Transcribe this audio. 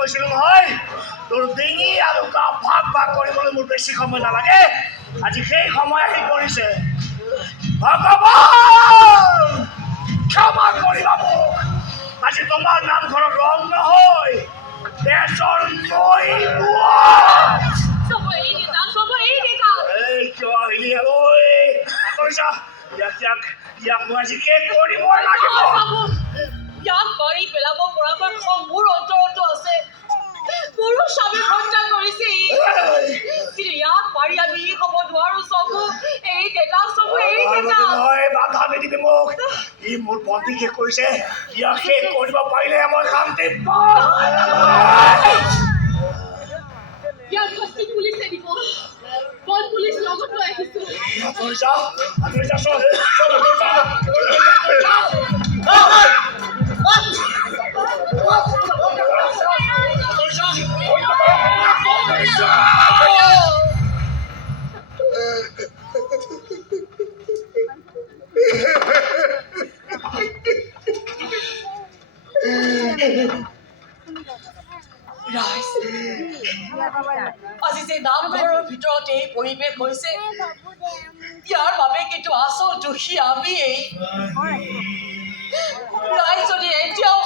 কৈছিলো নহয় তোৰ ডিঙি আৰু গা ভাগ ভাগ কৰিবলৈ মোৰ বেছি সময় নালাগে আজি সেই সময় আহি পৰিছে ভগৱান ক্ষমা কৰিবা মোক আজি তোমাৰ নামঘৰত ৰং নহয় দেশৰ নৈ কিয় আহিলি কৰিছা ইয়াক মই আজি শেষ কৰিব লাগিব ইয়াক মাৰি পেলাব পৰাকৈ মোৰ অন্তৰতো আছে মোৰো স্বামী হত্যা কৰিছে কিন্তু ইয়াক মাৰি আমি হ'ব নোৱাৰো চবু এই দেতা চবু এই দেতা বাধা নিদিবি মোক ই মোৰ বন্দী শেষ কৰিছে ইয়াক শেষ কৰিব পাৰিলে মই শান্তি পাম ইয়াক শাস্তি পুলিচে দিব বল পুলিচ লগত লৈ আহিছো আজি যে নামঘৰৰ ভিতৰত এই পৰিৱেশ হৈছে ইয়াৰ বাবে কিন্তু আচল দোষী আমিয়েই ৰাইজনী এতিয়াও